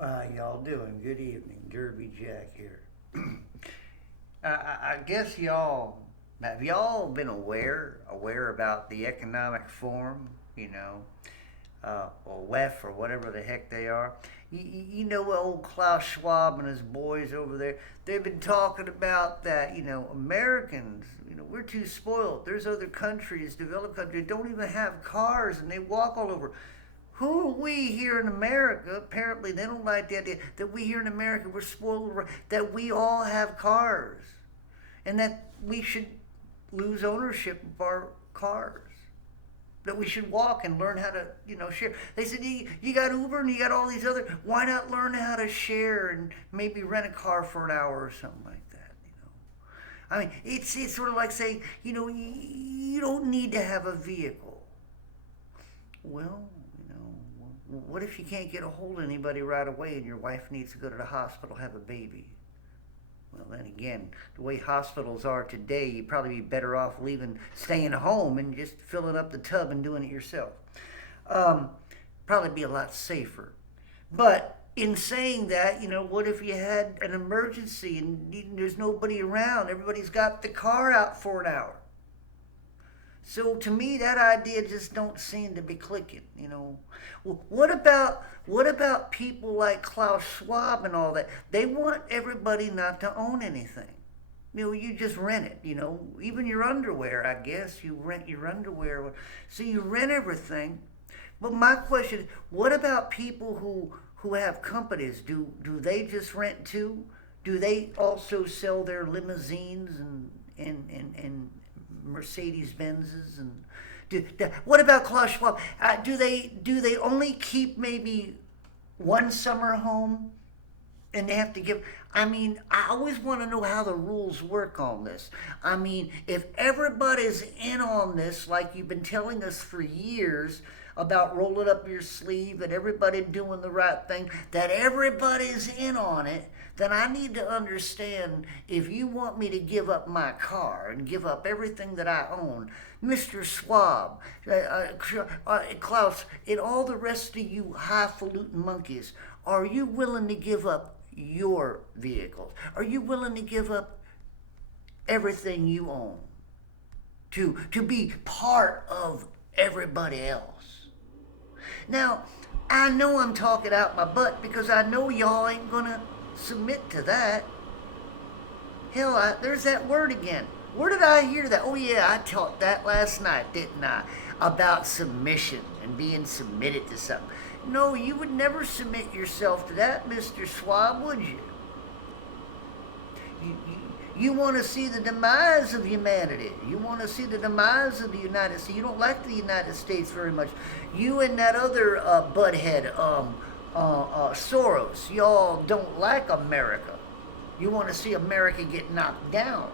How y'all doing? Good evening. Derby Jack here. I guess y'all have y'all been aware about the economic forum, or WEF or whatever the heck they are. You know old Klaus Schwab and his boys over there. They've been talking about that. Americans. We're too spoiled. There's other countries, developed countries, don't even have cars, and they walk all over. Who are we here in America? Apparently, they don't like the idea that we here in America, we're spoiled, that we all have cars and that we should lose ownership of our cars. That we should walk and learn how to, share. They said, you got Uber and you got all these other, why not learn how to share and maybe rent a car for an hour or something like that. I mean, it's sort of like saying, you don't need to have a vehicle. Well, what if you can't get a hold of anybody right away and your wife needs to go to the hospital, have a baby? Well, then again, the way hospitals are today, you'd probably be better off staying home and just filling up the tub and doing it yourself. Um, Probably be a lot safer. But in saying that, what if you had an emergency and there's nobody around? Everybody's got the car out for an hour. So to me, that idea just don't seem to be clicking. Well, what about people like Klaus Schwab and all that? They want everybody not to own anything. You just rent it. Even your underwear. I guess you rent your underwear, so you rent everything. But my question is, what about people who have companies? Do they just rent too? Do they also sell their limousines and Mercedes Benzes what about Klaus Schwab? Do they only keep maybe one summer home, and they have to give? I mean, I always want to know how the rules work on this. I mean, if everybody's in on this, like you've been telling us for years about rolling up your sleeve and everybody doing the right thing, that everybody's in on it, then I need to understand if you want me to give up my car and give up everything that I own, Mr. Schwab, Klaus, and all the rest of you highfalutin monkeys, are you willing to give up your vehicles? Are you willing to give up everything you own to be part of everybody else? Now, I know I'm talking out my butt because I know y'all ain't gonna submit to that. Hell, there's that word again. Where did I hear that? Oh, yeah, I taught that last night, didn't I? About submission and being submitted to something. No, you would never submit yourself to that, Mr. Schwab, would you? You want to see the demise of humanity. You want to see the demise of the United States. You don't like the United States very much. You and that other butthead, Soros, y'all don't like America. You want to see America get knocked down.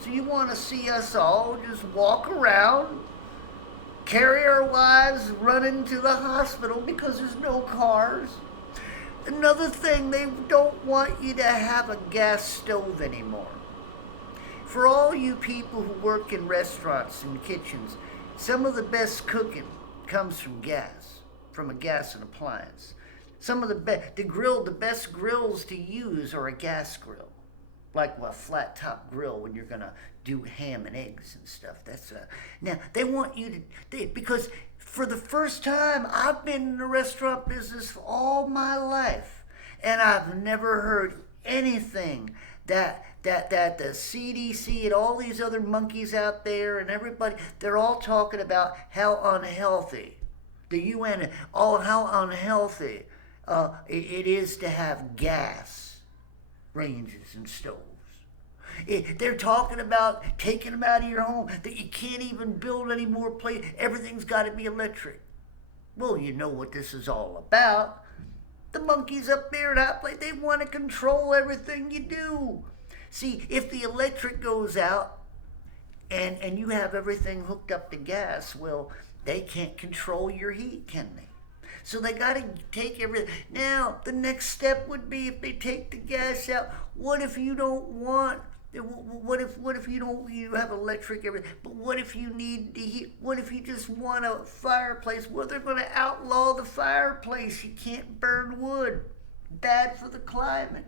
So you want to see us all just walk around, carry our wives, run into the hospital because there's no cars. Another thing, they don't want you to have a gas stove anymore. For all you people who work in restaurants and kitchens, some of the best cooking comes from gas, from a gas and appliance. Some of the best grills to use are a gas grill, like a flat top grill when you're gonna do ham and eggs and stuff. Now they want you because for the first time I've been in the restaurant business for all my life, and I've never heard anything that the CDC and all these other monkeys out there and everybody, they're all talking about how unhealthy the UN, all how unhealthy it is to have gas ranges and stoves. They're talking about taking them out of your home, that you can't even build any more places. Everything's got to be electric. Well, you know what this is all about. The monkeys up there at Hot Plate, they want to control everything you do. See, if the electric goes out and you have everything hooked up to gas, well, they can't control your heat, can they? So they got to take everything. Now, the next step would be if they take the gas out, what if you don't want What if you have electric everything? But what if you need the heat? What if you just want a fireplace? Well, they're going to outlaw the fireplace. You can't burn wood. Bad for the climate.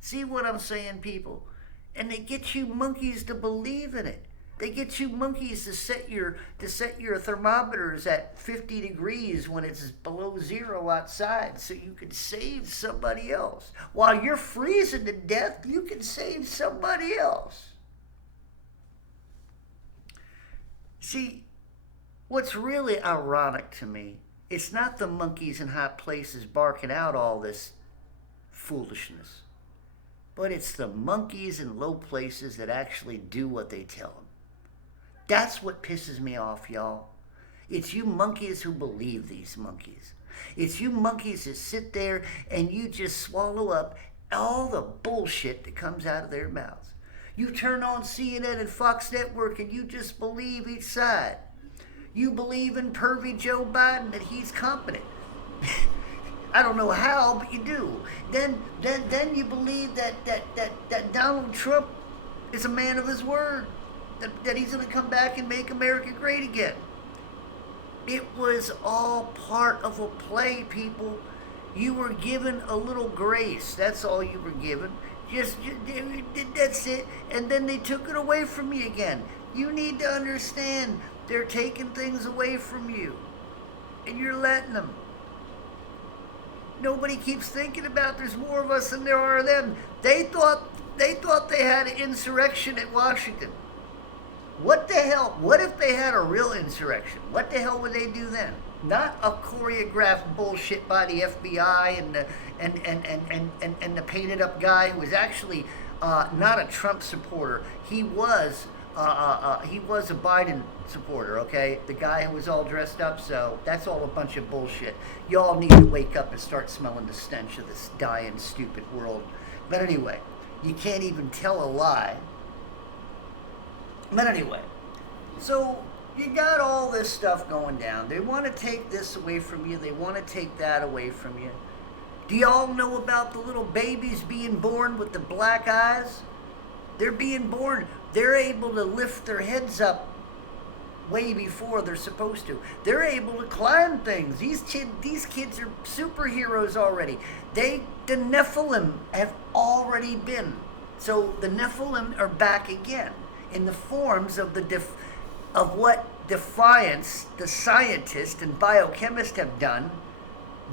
See what I'm saying, people? And they get you monkeys to believe in it. They get you monkeys to set your thermometers at 50 degrees when it's below zero outside so you can save somebody else. While you're freezing to death, you can save somebody else. See, what's really ironic to me, it's not the monkeys in high places barking out all this foolishness, but it's the monkeys in low places that actually do what they tell them. That's what pisses me off, y'all. It's you monkeys who believe these monkeys. It's you monkeys that sit there and you just swallow up all the bullshit that comes out of their mouths. You turn on CNN and Fox Network and you just believe each side. You believe in pervy Joe Biden, that he's competent. I don't know how, but you do. Then you believe that Donald Trump is a man of his word. That he's going to come back and make America great again. It was all part of a play, people. You were given a little grace. That's all you were given. Just that's it. And then they took it away from you again. You need to understand they're taking things away from you. And you're letting them. Nobody keeps thinking about there's more of us than there are of them. They thought they had an insurrection at Washington. What the hell? What if they had a real insurrection? What the hell would they do then? Not a choreographed bullshit by the FBI and the painted up guy who was actually not a Trump supporter. He was a Biden supporter. Okay, the guy who was all dressed up. So that's all a bunch of bullshit. Y'all need to wake up and start smelling the stench of this dying, stupid world. But anyway, you can't even tell a lie. But anyway, so you got all this stuff going down. They want to take this away from you. They want to take that away from you. Do y'all know about the little babies being born with the black eyes? They're being born. They're able to lift their heads up way before they're supposed to. They're able to climb things. These kids are superheroes already. The Nephilim have already been. So the Nephilim are back again. In the forms of what Defiance, the scientist and biochemist, have done.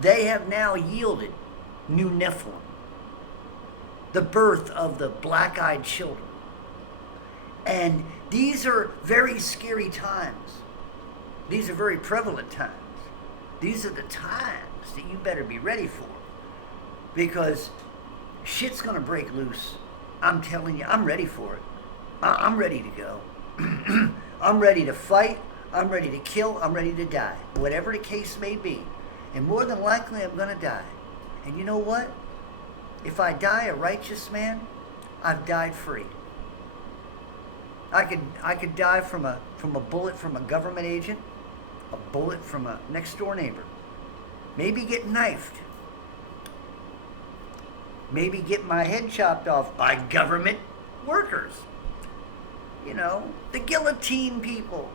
They have now yielded new Nephilim, the birth of the black-eyed children. And these are very scary times. These are very prevalent times. These are the times that you better be ready for, because shit's gonna break loose. I'm telling you, I'm ready for it. I'm ready to go. I'm ready to fight. I'm ready to kill. I'm ready to die. Whatever the case may be. And more than likely, I'm going to die. And you know what? If I die a righteous man, I've died free. I could die from a bullet from a government agent, a bullet from a next door neighbor. Maybe get knifed. Maybe get my head chopped off by government workers. You know, the guillotine people.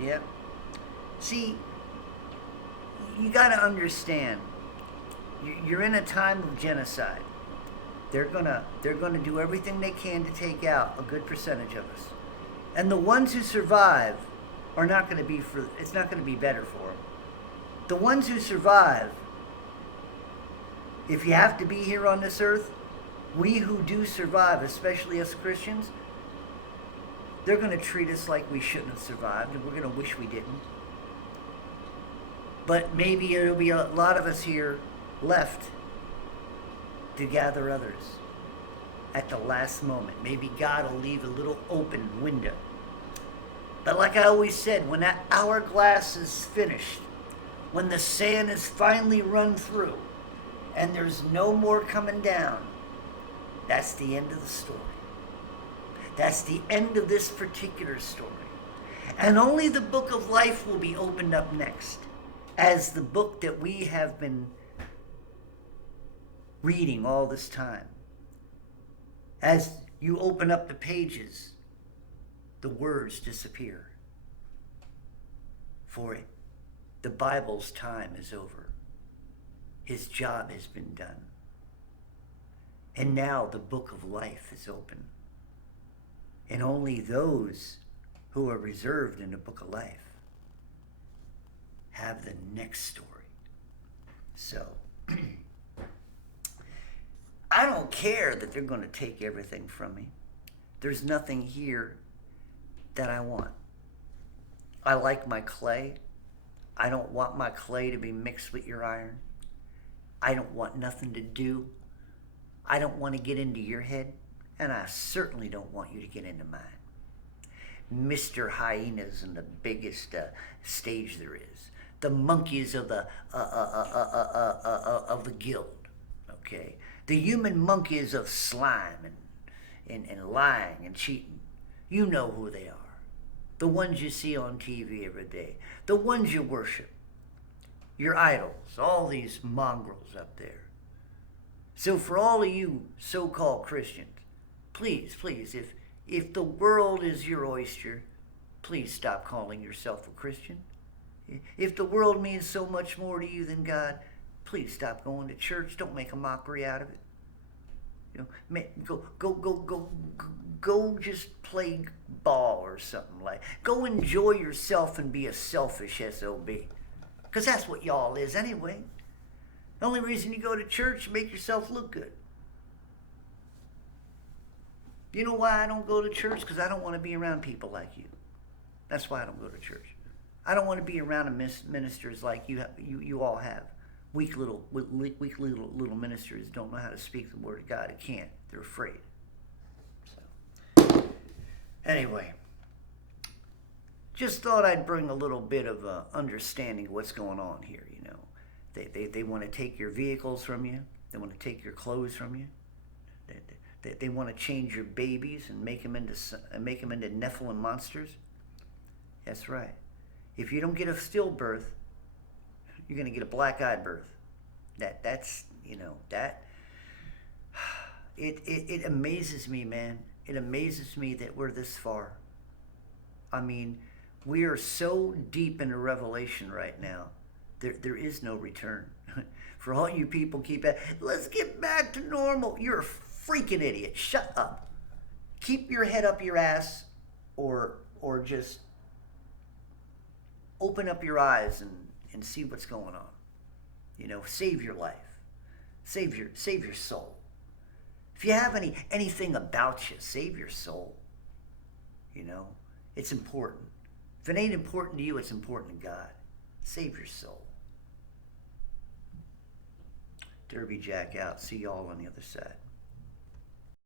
Yep. See, you got to understand, you're in a time of genocide. They're gonna do everything they can to take out a good percentage of us, and the ones who survive are not going to be it's not going to be better for them. The ones who survive, if you have to be here on this earth, we who do survive, especially us Christians, they're going to treat us like we shouldn't have survived, and we're going to wish we didn't. But maybe there'll be a lot of us here left to gather others at the last moment. Maybe God will leave a little open window. But like I always said, when that hourglass is finished, when the sand is finally run through, and there's no more coming down, that's the end of the story. That's the end of this particular story. And only the book of life will be opened up next, as the book that we have been reading all this time. As you open up the pages, the words disappear. For it, the Bible's time is over. His job has been done. And now the book of life is open. And only those who are reserved in the book of life have the next story. So, I don't care that they're going to take everything from me. There's nothing here that I want. I like my clay. I don't want my clay to be mixed with your iron. I don't want nothing to do. I don't want to get into your head, and I certainly don't want you to get into mine. Mr. Hyena's in the biggest stage there is. The monkeys of the guild, okay? The human monkeys of slime and lying and cheating. You know who they are. The ones you see on TV every day. The ones you worship. Your idols, all these mongrels up there. So for all of you so-called Christians, please, if the world is your oyster, please stop calling yourself a Christian. If the world means so much more to you than God, please stop going to church. Don't make a mockery out of it. You know, go just play ball or something like. Go enjoy yourself and be a selfish SOB. Because that's what y'all is anyway. The only reason you go to church is to make yourself look good. You know why I don't go to church? Because I don't want to be around people like you. That's why I don't go to church. I don't want to be around ministers like you all have. Weak little ministers don't know how to speak the word of God. They can't. They're afraid. So, anyway, just thought I'd bring a little bit of understanding of what's going on here. You know, they want to take your vehicles from you. They want to take your clothes from you. They want to change your babies and make them into Nephilim monsters. That's right. If you don't get a stillbirth, you're going to get a black-eyed birth. That's you know, that it amazes me, man. It amazes me that we're this far. I mean, we are so deep into Revelation right now. There is no return. For all you people keep at, let's get back to normal. You're a freaking idiot. Shut up. Keep your head up your ass, or just open up your eyes and see what's going on. You know, save your life. Save your soul. If you have anything about you, save your soul. You know, it's important. If it ain't important to you, it's important to God. Save your soul. Derby Jack out. See y'all on the other side.